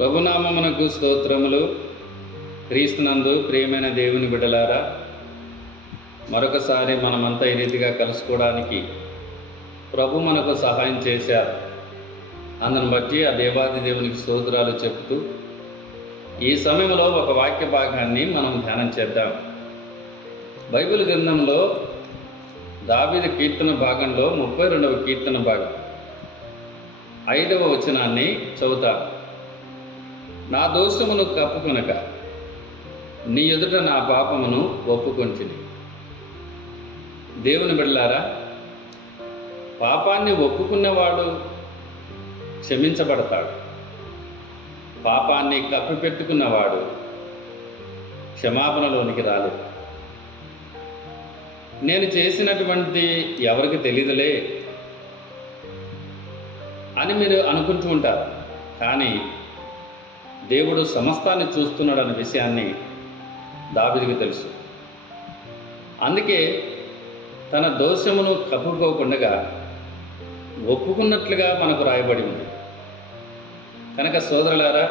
ప్రభునామమునకు స్తోత్రములు. క్రీస్తునందు ప్రియమైన దేవుని బిడ్డలారా, మరొకసారి మనమంతా ఈ రీతిగా కలుసుకోవడానికి ప్రభు మనకు సహాయం చేశారు. అందును బట్టి ఆ దేవాది దేవునికి స్తోత్రాలు చెప్తూ ఈ సమయంలో ఒక వాక్య భాగాన్ని మనం ధ్యానం చేద్దాం. బైబిల్ గ్రంథంలో దావీదు కీర్తన భాగంలో 32వ కీర్తన భాగం 5వ వచనాన్ని చదువుతాం. నా దోషమును కప్పుకొనక నీ ఎదుట నా పాపమును ఒప్పుకొంటిని. దేవుని బిడ్డలారా, పాపాన్ని ఒప్పుకున్నవాడు క్షమించబడతాడు. పాపాన్ని కప్పిపెట్టుకున్నవాడు క్షమాపణలోనికి రాలేదు. నేను చేసినటువంటి ఎవరికి తెలియదులే అని మీరు అనుకుంటూ ఉంటారు. కానీ దేవుడు సమస్తాన్ని చూస్తున్నాడన్న విషయాన్ని దావీదుకు తెలుసు. అందుకే తన దోషమును కప్పుకోకుండా ఒప్పుకున్నట్లుగా మనకు రాయబడి ఉంది. కనుక సోదరులారా,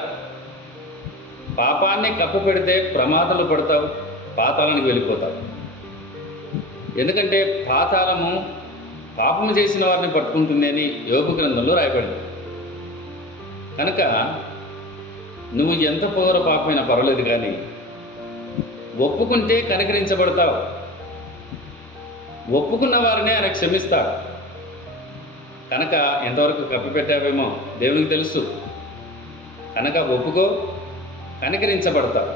పాపాన్ని కప్పు పెడితే ప్రమాదాలు పడతావు, పాతాళానికి వెళ్ళిపోతావు. ఎందుకంటే పాతాళము పాపము చేసిన వారిని పట్టుకుంటుంది అని యోబు గ్రంథంలో రాయబడింది. కనుక నువ్వు ఎంత పౌర పాపమైనా పర్వాలేదు, కానీ ఒప్పుకుంటే కనికరించబడతావు. ఒప్పుకున్న వారినే ఆయన క్షమిస్తాడు. కనుక ఎంతవరకు కప్పిపెట్టావేమో దేవునికి తెలుసు. కనుక ఒప్పుకో, కనికరించబడతావు.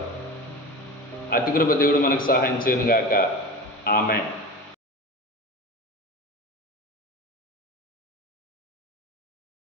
అట్టి కృప దేవుడు మనకు సహాయం చేయనుగాక. ఆమేన్.